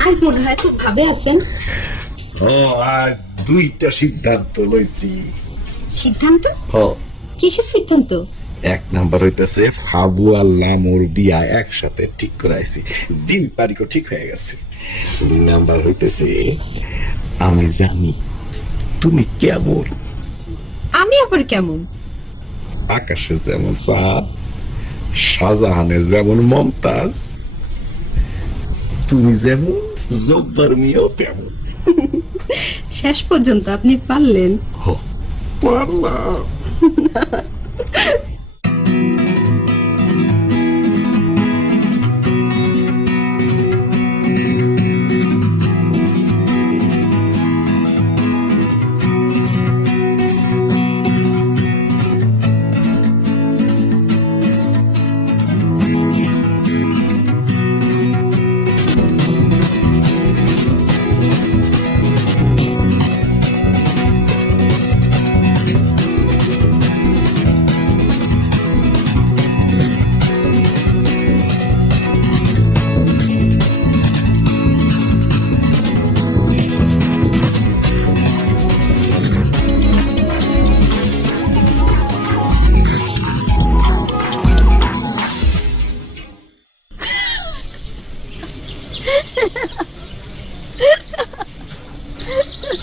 আজ মনে হয় খুব ভাবে আছেন। ও আজ 2টা সিদ্ধান্ত লইছি। সিদ্ধান্ত? হ, কিসের সিদ্ধান্ত? 1 নাম্বার হইতেছে ফাবু আর লামুর বিয়া একসাথে ঠিক করাইছি, দিন তারিখও ঠিক হয়ে গেছে। 2 নাম্বার হইতেছে আমি জানি তুমি কেমন, আমি আবার কেমন? আকাশে যেমন চাঁদ, শাহজাহানের যেমন মমতাজ, তুমি যেমন জব্বার মিয়াও তেমন। শেষ পর্যন্ত আপনি পারলেন। পারলাম।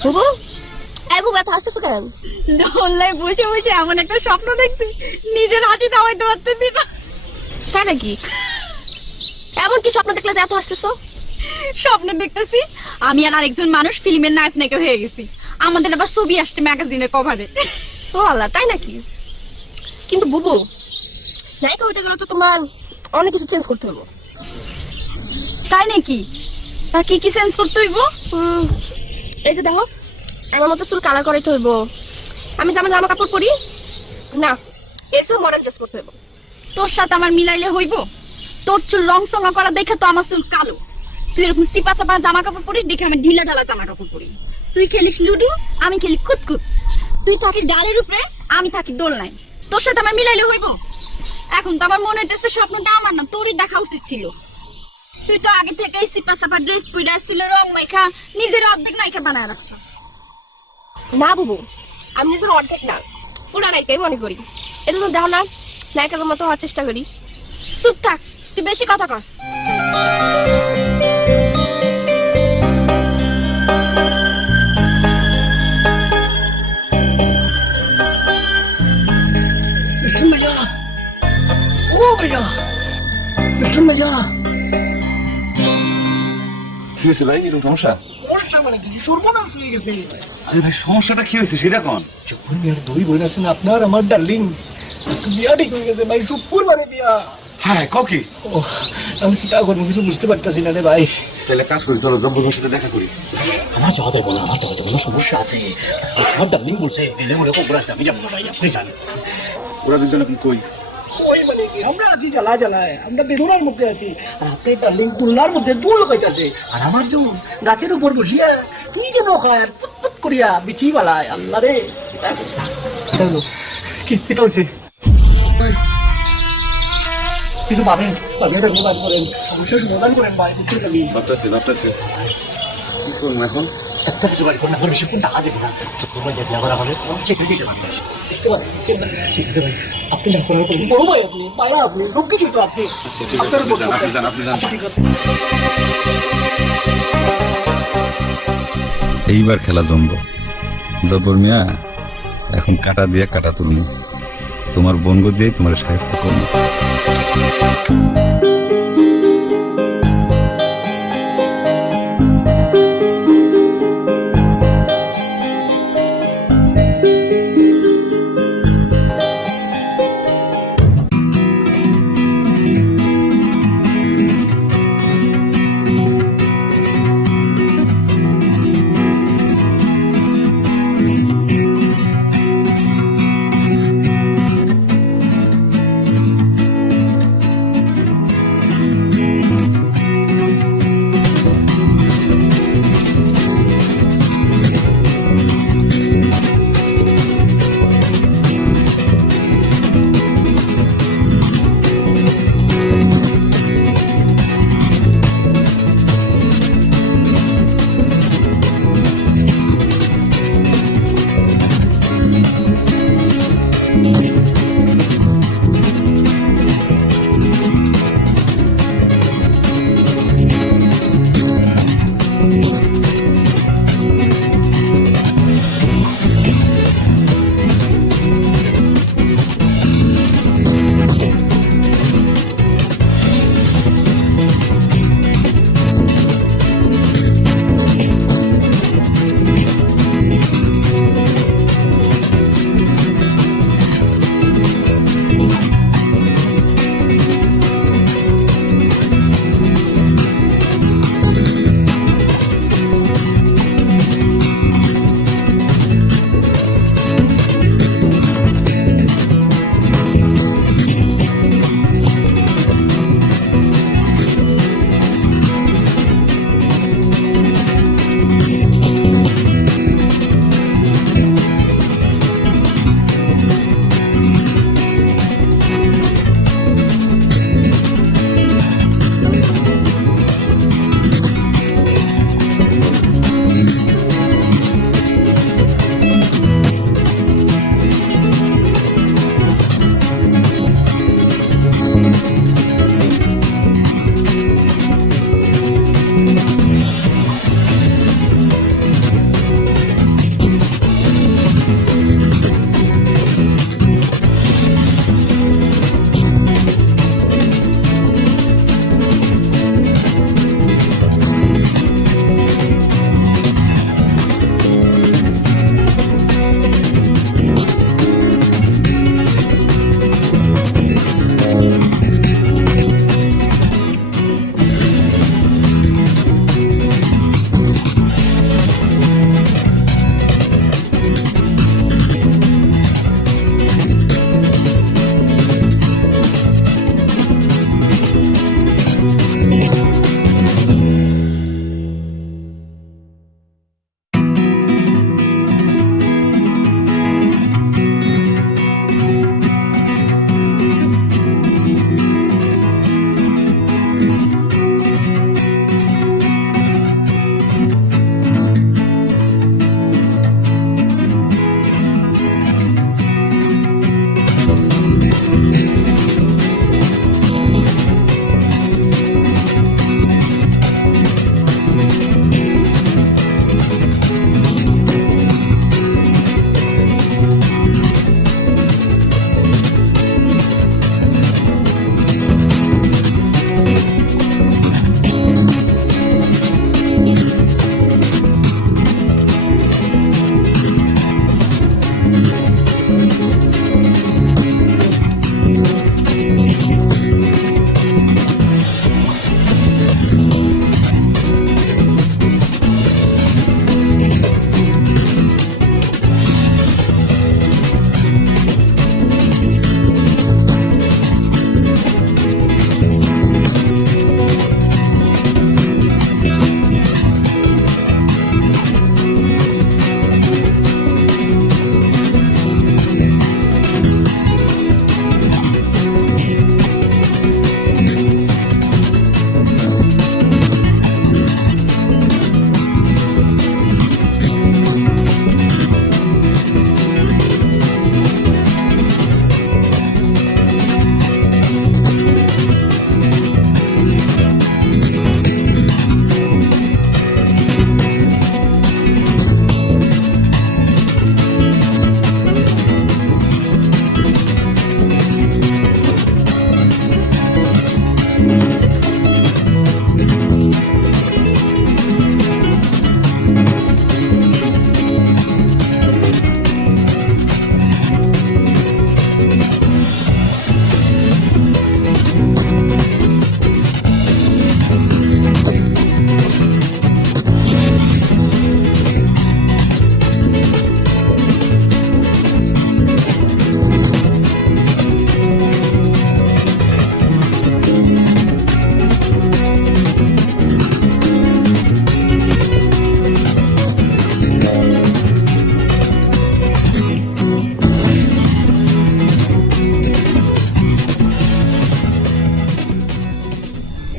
বুবু, এই বুবু এত হাসতেছো কেন? দোলনায় বসে বসে এমন একটা স্বপ্ন দেখছি, নিজের হাসি থামাইতে পারতেছি না। তাই নাকি? এমন কি স্বপ্ন দেখলে যে এত হাসতেছো? স্বপ্নে দেখতেছি আমি আর আরেকজন মানুষ ফিল্মের নায়ক নায়িকা হয়ে গেছি, আমাদের আবার ছবি আসছে ম্যাগাজিনের কভারে। ও আল্লাহ, তাই নাকি? কিন্তু বুবু, নায়িকা হতে গেলে তো তোমার অনেক কিছু চেঞ্জ করতে হবে। তাই নাকি? আর কি কি চেঞ্জ করতে হইব? এই যে দেখো, আমার মতো চুল কালার করাইতে হইব, আমি যেমন জামা কাপড় পরি না এর সব মডার্ন ড্রেস করতে হইব। তোর সাথে আমার মিলাইলে হইব? তোর চুল রং চঙা করা দেখে তো আমার চুল কালো, তুই এরকম চিপা চাপা জামা কাপড় পরিস দেখে আমি ঢিলা ঢালা জামা কাপড় পরি। তুই খেলিস লুডু, আমি খেলি কুতকুত। তুই থাকিস ডালের উপরে, আমি থাকি দোলনায়। তোর সাথে আমার মিলাইলে হইব? এখন তো আমার মনে হইতেছে স্বপ্নটা আমার না, তোরই দেখা উচিত ছিল। তুই তো আগে থেকেই চিপা চাপা ড্রেস পরে আসছিল, রং মাইখা নিজের অর্ধেক নায়িকা বানায় রাখছিস। না বুবু, আমি নিজের অর্ধেক না, পুরা নায়িকাই মনে করি। এটা তো দেখো না, নায়িকার মতো হওয়ার চেষ্টা করি। চুপ থাক, তুই বেশি কথা কস। মিঠুন ভাইয়া, ও ভাইয়া, মিঠুন ভাইয়া। কি হয়েছে ভাই, এরকম সমস্যা? সমস্যা মানে কি? সর্বনাশ হয়ে গেছে। আরে ভাই, সমস্যাটা কি হয়েছে সেটা কোন? যখন বিয়ার 2 বোন আছেন আপনার আমার ডার্লিং, বিয়া ঠিক হয়ে গেছে ভাই, শুক্রবারে বিয়া। হ্যাঁ ককি, ও, আমি কি তা করবো কিছু বুঝতে পারতেছি না রে ভাই। তাহলে কাজ করি, চলো জব্বরের সাথে দেখা করি। আমার যাওয়া যাবো না, আমার যাওয়া যাবো না, সমস্যা আছে। আমার ডার্লিং বলছে এলে মনে খবর আছে, আমি যাবো না ভাই, আপনি জানেন। ওরা দুজন এখন কই? ওই মানে কি, আমরা আছি জ্বালা জ্বালায়, আমরা বেদনার মধ্যে আছি, আর আপনার ডার্লিং তুলনার মধ্যে দুল পাইতেছে, আর আমার জন গাছের উপর বসিয়া কি যেন খায় আর পুতপুত করিয়া বিচি বালায়। আল্লাহ রে, কি হয়েছে? কিছু পাবেন, পাবেন ধন্যবাদ করেন, অবশ্যই সমাধান করেন ভাই, বুঝতে পারি। ভাবতেছি কি করবো এখন? একটা কিছু বাড়ি করে না, বেশিক্ষণ টাকা যাবে না, শুক্রবার যে বিয়া করা হবে চেকে দিতে পারবেন, দেখতে পারেন। ঠিক আছে ভাই, আপনি যা করার করবেন, বড় ভাই আপনি, মায়া আপনি, সব কিছুই তো আপনি, আপনার উপর সব দায়িত্ব। আচ্ছা ঠিক আছে। এইবার খেলা জমবো, জব্বর মিয়া, এখন কাটা দিয়ে কাটা তুলি, তোমার বনগো দিয়ে তোমার সাহায্য করবো।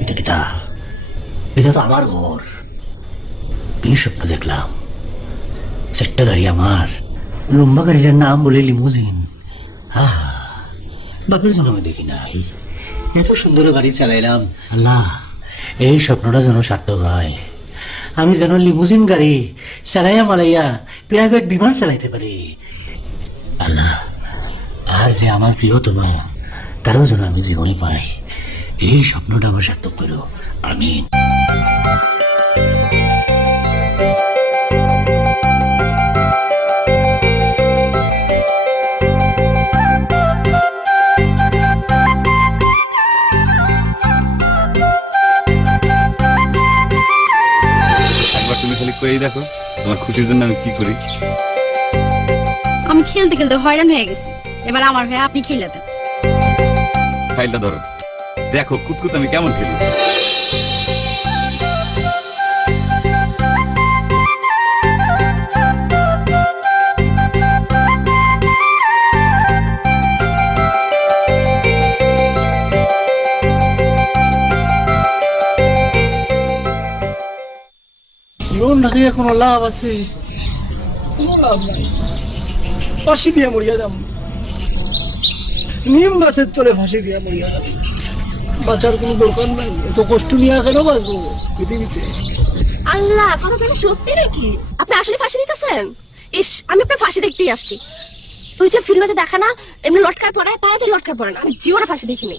এটা কিতা? এটা তো আমার ঘর। কি স্বপ্ন দেখলাম? চারটা গাড়ি আমার, লম্বা গাড়িটার নাম বলে লিমুজিন। বাপের জন্য আমি দেখি নাই, এত সুন্দর গাড়ি চালাইলাম। আল্লাহ, এই স্বপ্নটা যেন সার্থক হয়। আমি যেন লিমুজিন গাড়ি চালাইয়া মালাইয়া প্রাইভেট বিমান চালাইতে পারি। আল্লাহ, আর যে আমার প্রিয়তমা, তারও যেন আমি জীবনে পাই। এই স্বপ্নটা আমার সার্থক করো, আমিন। একবার তুমি খালি করেই দেখো তোমার খুশির জন্য আমি কি করি। আমি খেলতে খেলতে হয়রান হয়ে গেছি, এবার আমার হয়ে আপনি খেলে দেন। ফাইলটা ধরো, দেখো কুতকুত আমি কেমন খেলি। জীবন রাখে কোনো লাভ আছে? কোনো লাভ নাই। ফাঁসি দিয়ে মরিয়া যাম, নিম গাছের তলে ফাঁসি দিয়ে মরিয়া যাম। বাঁচার কোনো দরকার নাই। এত কষ্ট নিয়ে কেন বাঁচবো পৃথিবীতে? আল্লাহ, কথা তো সত্যি নাকি? আপনি আসলে ফাঁসি দিতেছেন? ইস, আমি আপনার ফাঁসি দেখতেই আসছি। তুই যে ফিল্মে যে দেখা না এমনি লটকায় পড়ে, তাই লটকায় পড়ে না। আমি জীবনে ফাঁসি দেখিনি।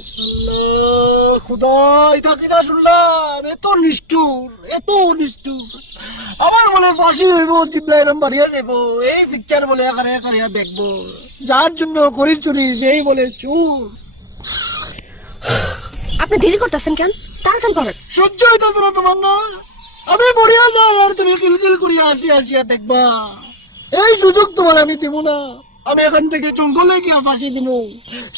খুদা, এটা কিনা শুনলাম? এত নিষ্ঠুর, এত নিষ্ঠুর। আমার বলে ফাঁসি হইব, চিল্লা এরম বাড়িয়া যাইব, এই পিকচার বলে এখানে এখানে দেখবো। যার জন্য করি চুরি সেই বলে চুর। আপনি দেরি করতেছেন কেন? তাড়াতাড়ি করেন। সহ্য হইতেছে না তোমার না? আমি মরিয়া যাই আর তুমি কিলকিল করিয়া আসিয়া দেখবা। এই সুযোগ তোমার আমি দিব না। আমি এখান থেকে জঙ্গলে গিয়া ফাঁসি দিব।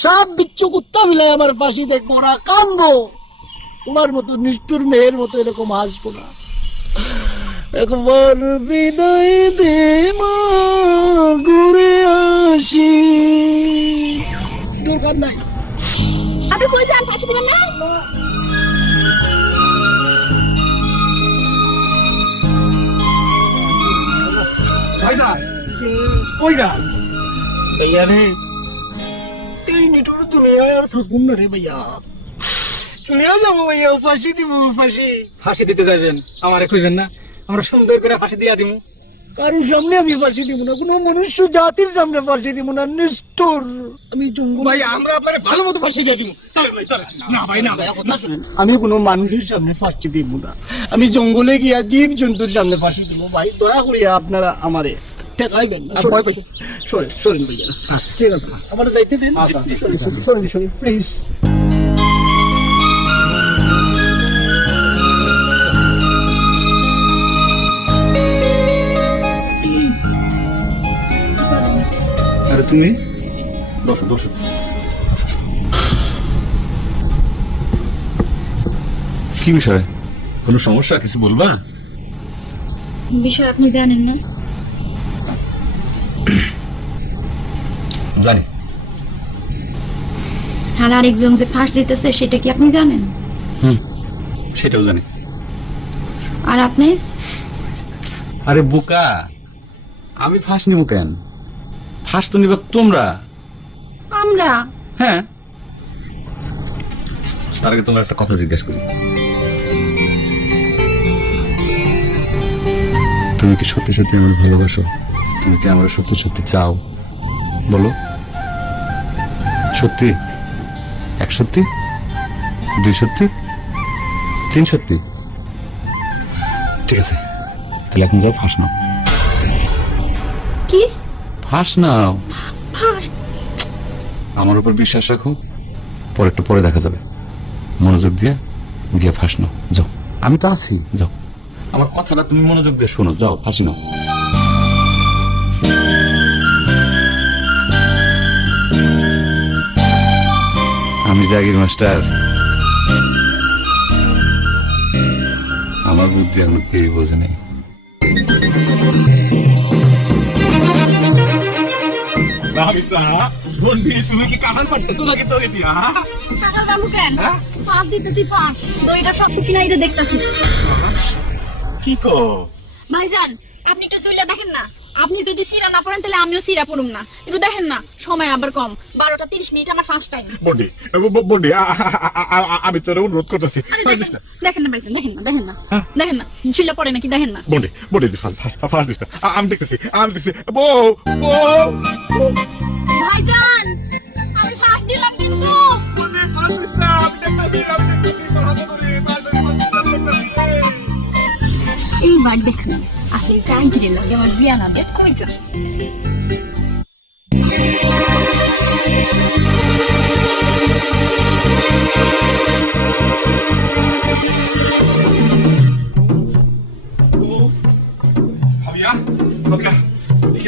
সব বিচ্ছু কুত্তা মিলাই আমার ফাঁসি দেখবো, ওরা কানবো। তোমার মতো নিষ্ঠুর মেয়ের মতো এরকম হাসবো না। একবার বিদায় দে মা, ঘুরে আসি। দরকার নাই। আপনি কই যান? ফাঁসি দিবেন না? ভাইজান কই যান? भैया रे, এই নিঠুর দুনিয়ায় আর থাকুন না রে ভাইয়া। চলে যাবো ভাইয়া, ফাঁসি দিব, ফাঁসি। ফাঁসি দিতে যাবেন, আমারে কইবেন না? আমরা সুন্দর করে ফাঁসি দিয়া দিমু। কারোর সামনে আমি ফাঁসি দিব না, কোনো মনুষ্য জাতির সামনে ফাঁসি দিব না। নিষ্ঠুর আমি জঙ্গল। ভাই আমরা আপনারে ভালো মতো ফাঁসি দিয়ে দিমু। চলেন ভাই, চলেন। না ভাই, না ভাই, কথা শুনেন, আমি কোনো মানুষের সামনে ফাঁসি দিব না। আমি জঙ্গলে গিয়া জীব জন্তুর সামনে ফাঁসি দিব। ভাই দয়া করিয়া আপনারা আমারে ঠেকাইবেন না। সরেন সরেন ভাইয়া। আচ্ছা ঠিক আছে, আমার যাইতে দিন। সরেন সরেন প্লিজ। আরে তুমি বসো বসো। কি বিষয়? কোনো সমস্যা? কিছু বলবা? বিষয় আপনি জানেন না? জানি। আর আরেকজন যে ফাঁস দিতেছে সেটা কি আপনি জানেন? সেটাও জানি। আর আপনি? আরে বোকা, আমি ফাঁস নিব কেন? ফাঁস তো নিবা তোমরা। আমরা? হ্যাঁ। তার আগে তোমার একটা কথা জিজ্ঞেস করি, তুমি কি সত্যি সত্যি আমার ভালোবাসো? তুমি কি আমার সত্যি সত্যি চাও? বলো সত্যি, এক সত্যি। 2 সত্যি 3 সত্যি, ঠিক আছে তাহলে এখন যাও ফাঁস নাও। কি ফাঁস নাও, ফাঁস? আমার উপর বিশ্বাস রাখো, পরে একটু পরে দেখা যাবে। মনোযোগ দিয়ে ফাঁস নাও, যাও। আমি তো আছি, যাও। আমার কথাটা তুমি মনোযোগ দিয়ে শোনো, যাও ফাঁসি নাও। আমি জাগির মাস্টার, আমার বুদ্ধি এখন কেউ বোঝে নেই। তুমি কি কাঁঠাল পারতেছো নাকি তোকে দিয়া? টাকার বাবু কেন পাঁচ দিতেছি পাঁচ, দইটা শক্ত কিনা এটা দেখতাছি। কি কো? ভাইজান আপনি একটু চুইলা দেখেন না, আপনি যদি সিরা না পড়েন তাহলে আমিও সিরা পড়ুম না। একটু দেখেন না, সময় আবার কম, 12:30 আমার ফার্স্ট টাইম। বন্ডি বন্ডি আমি তোর অনুরোধ করতেছি। দেখেন না ভাইজান, দেখেন না, দেখেন না, দেখেন না চুইলা পড়ে নাকি দেখেন না। বন্ডি বন্ডি ফার্স্ট দিস, আমি দেখতেছি বউ বউ। ভাইজান আমি ফার্স্ট দিলাম কিন্তু। এইবার দেখুন আপনি জাহাঙ্গীরের লাগে আমার বিয়া না দিয়ে কইছেন।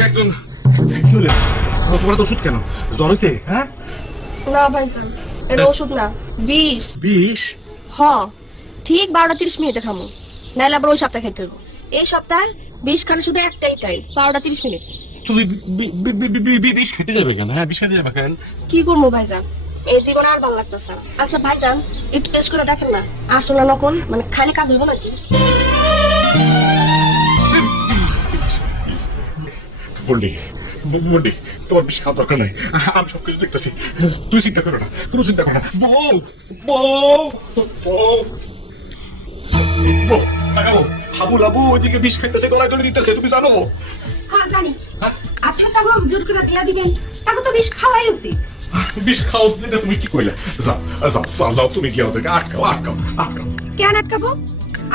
একজন কি হলো? তোমার তো ওষুধ কেন? জ্বর হয়েছে? হ্যাঁ না ভাইজান, এটা ওষুধ না, বিষ। বিষ? হ, ঠিক 12:30 খামো, নাইলে আবার ওই সপ্তাহে খাইতে হইব। এই সপ্তাহে বিষ খানো শুধু একটাই টাইম, 12:30। তুমি বিষ খেতে যাবে কেন? হ্যাঁ বিষ খেতে যাবে কেন? কি করবো ভাইজান, এই জীবন আর ভালো লাগতেছে না। আচ্ছা ভাইজান একটু টেস্ট করে দেখেন না, আসলে নকল, মানে খালি কাজ হইব নাকি? বন্ডি বন্ডি তোমার বিষ খাওয়ার দরকার নাই, আমি সবকিছু দেখতেছি, তুই চিন্তা করো না, কোনো চিন্তা করো না। বউ বউ বউ বউ, কাকাবু হাবু লাবু ওইদিকে বিষ খাইতেছে, গলায় তুলে দিতেছে, তুমি জানো? হ্যাঁ জানি। আজকে তাকে জোর করে বিয়া দিবেন, তাকে তো বেশ খাওয়াই উচিত। বিষ খাওয়া দিতে তুমি কি কইলে? যাও যাও যাও যাও, তুমি গিয়ে ওদেরকে আটকাও আটকাও আটকাও। কেন আটকাবো?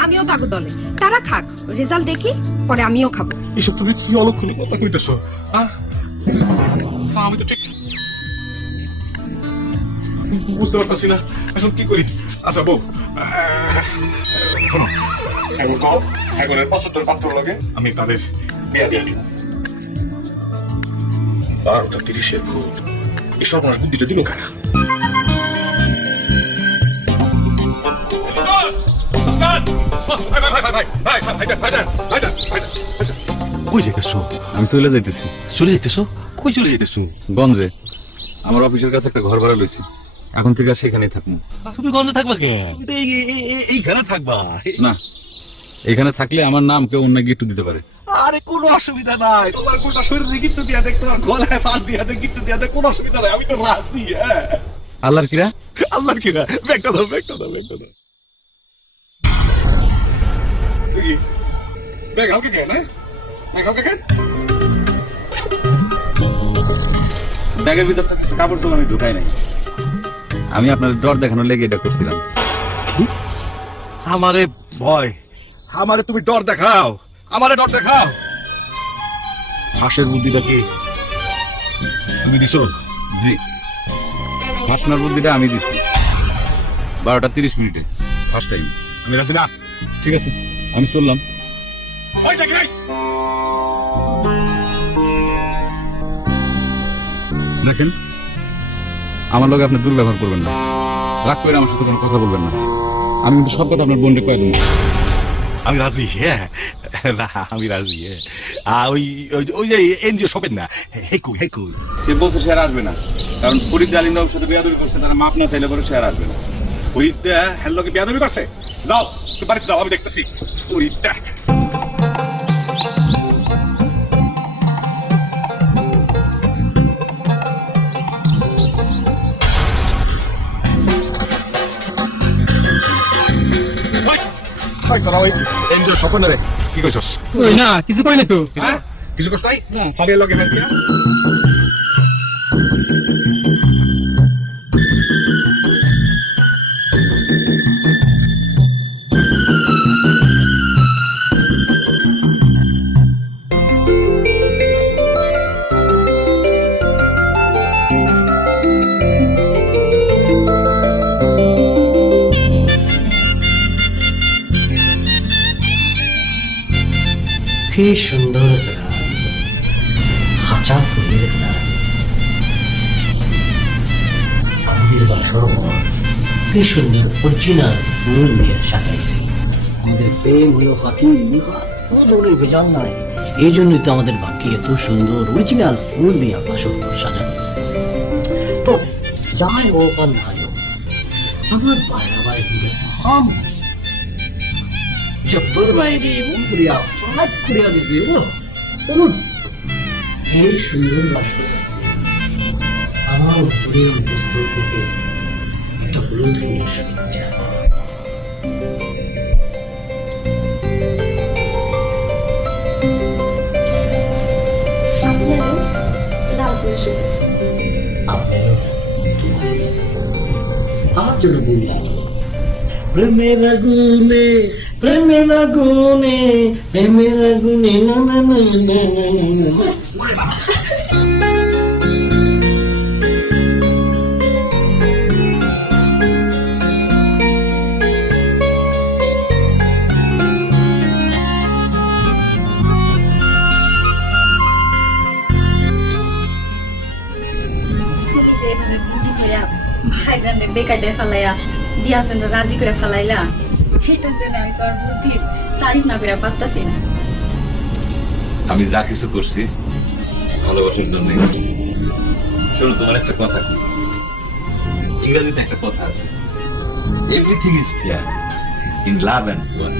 আমিও থাকবো দলে, তারা খাক, রেজাল্ট দেখি পরে আমিও খাবো। এসব তুমি কি অলক্ষণ কথা কইতেছো? আমি তো ঠিক বুঝতে পারতাছি না এখন কি করি। আচ্ছা বউ শোনো, এখন কও এগোরের 75 পাত্র লাগে আমি তাদের বিয়া দিয়ে দিব। 12:30 ভূত, এই সর্বনাশ বুদ্ধিটা দিল কারা? কই যেতেছো? আমি চলে যাইতেছি। চলে যেতেছো? কই চলে যেতেছো? গঞ্জে আমার অফিসের কাছে একটা ঘর ভাড়া লইছি, এখন থেকে আর সেখানেই থাকবো। তুমি গন্ধে থাকবা কেন? এইখানে থাকবা না, এখানে থাকলে আমার নাম কেউ অন্য গিফট দিতে পারে। আরে কোনো অসুবিধা নাই, তোমার গোটা শরীরে গিফট দিয়া দেখ, তোমার গলায় ফাঁস দিয়া দেখ, গিফট দিয়া দেখ, কোনো অসুবিধা নাই, আমি তো রাজি। হ্যাঁ আল্লাহর কিরা, আল্লাহর কিরা, ব্যাগটা দাও ব্যাগটা দাও ব্যাগটা দাও। ব্যাগ হালকা কেন? ব্যাগ হালকা কেন? ব্যাগের ভিতর থেকে কাপড় চোপড় আমি ঢুকাই নাই, আমি আপনার ডর দেখানোর লেগে এটা করছিলাম। আমারে ভয়, আমারে তুমি ডর দেখাও, আমারে ডর দেখাও। ফাঁসের বুদ্ধিটা কি তুমি দিছো? জি, ফাঁসনার বুদ্ধিটা আমি দিচ্ছি 12:30 ফার্স্ট টাইম। আমি রাজি না। ঠিক আছে, আমি চললাম। ওই দেখ এই দেখেন, আমার লগে আপনি দুর্ব্যবহার করবেন না, রাগ করে আমার সাথে কোনো কথা বলবেন না। আমি কিন্তু সব কথা আপনার বোনকে কয়ে দেবো। আমি রাজি। হ্যাঁ না আমি রাজি। ওই ওই যে এনজিও শপের না, হেকুই হেকুই সে বলছে সে আর আসবে না, কারণ ফরিদ আলীম বাবুর সাথে বেয়াদবি করছে, তারা মাপ না চাইলে পরে সে আর আসবে না। ফরিদা হ্যালোকে বেয়াদবি করছে। যাও তুই বাড়িতে যাও, আমি দেখতেছি ফরিদা। তোরা ওই এনজিও শপের না রে, কি কইছস? ওই না কিছু কই না তো। হ্যাঁ কিছু কষ্ট নাই না, হবে লগে হ্যাঁ দিয়া কি সুন্দর গ্রাম, খাঁচা ফুলের গ্রাম, আমাদের বাসর ঘর কি সুন্দর অরিজিনাল ফুল দিয়ে সাজাইছে। আমাদের প্রেম হলো হাতি, কোনো ধরনের ভেজাল নাই। এই জন্যই তো আমাদের বাকি এত সুন্দর অরিজিনাল ফুল দিয়ে বাসর ঘর সাজানো হয়েছে। তো যাই হোক আর নাই হোক, আমার বাইরা বাইরে হাম চত্বর বাইরে এমন করিয়া হাত করিয়া দিছে। চলুন এই সুন্দর বাসর আমার উপরে বস্তু থেকে একটা হলুদ ফুলের সজ্জা। আপনি লাল ফুলের শুভেচ্ছা। আপনারও আমার জন্য বললাম, প্রেমের আগুনে প্রেমের আগুনে প্রেমের আগুনে না না না না না না। তুমি যে এভাবে বুদ্ধি করে ভাইজানরে বেকার দিয়ে ফেলাইয়া দিয়াছেন রাজি করে ফেলাইলা, এটা জেনে আমি তো আর বুদ্ধি তারিফ না করে পারতাছি না। আমি যা কিছু করছি ভালোবাসার জন্য করছি। শোনো, তোমার একটা কথা কি, ইংরেজিতে একটা কথা আছে, everything is fair in love and war.